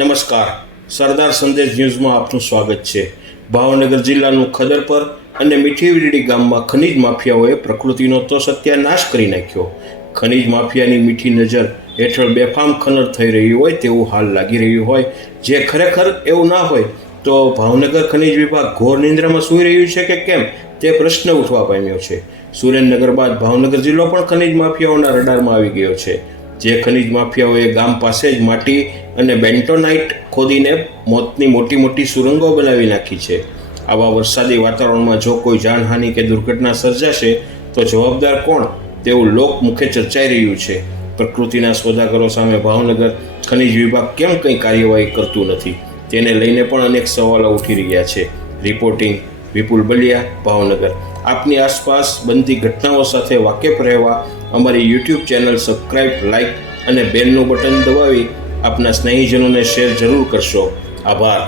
નમસ્કાર, સરદાર સંદેશ ન્યૂઝમાં આપનું સ્વાગત છે। ભાવનગર જિલ્લાનું ખદરપર અને મીઠી વીરડી ગામમાં ખનીજ માફિયાઓએ પ્રકૃતિનો તો સત્યાનાશ કરી નાખ્યો। ખનીજ માફિયાની મીઠી નજર હેઠળ બેફામ ખનન થઈ રહ્યું હોય તેવું હાલ લાગી રહ્યું હોય, જે ખરેખર એવું ના હોય તો ભાવનગર ખનીજ વિભાગ ઘોર નિંદ્રામાં સૂઈ રહ્યું છે કે કેમ તે પ્રશ્ન ઉઠવા પામ્યો છે। સુરેન્દ્રનગર બાદ ભાવનગર જિલ્લો પણ ખનીજ માફિયાઓના રડારમાં આવી ગયો છે, જે ખનીજ માફિયાઓએ ગામ પાસે જ માટી અને બેન્ટોનાઇટ ખોદીને મોતની મોટી સુરંગો બનાવી નાખી છે। આવા વરસાદી વાતાવરણમાં જો કોઈ જાનહાનિ કે દુર્ઘટના સર્જાશે તો જવાબદાર કોણ તેવું લોકમુખે ચર્ચાઈ રહ્યું છે। પ્રકૃતિના સોદાગરો સામે ભાવનગર ખનીજ વિભાગ કેમ કંઈ કાર્યવાહી કરતું નથી તેને લઈને પણ અનેક સવાલો ઉઠી રહ્યા છે। રિપોર્ટિંગ વિપુલ બલિયા, ભાવનગર। આપની આસપાસ બનતી ઘટનાઓ સાથે વાકેફ રહેવા અમારી યુટ્યુબ ચેનલ સબસ્ક્રાઇબ, લાઇક અને બેલનું બટન દબાવી આપના સ્નેહીજનોને શેર જરૂર કરશો। આભાર।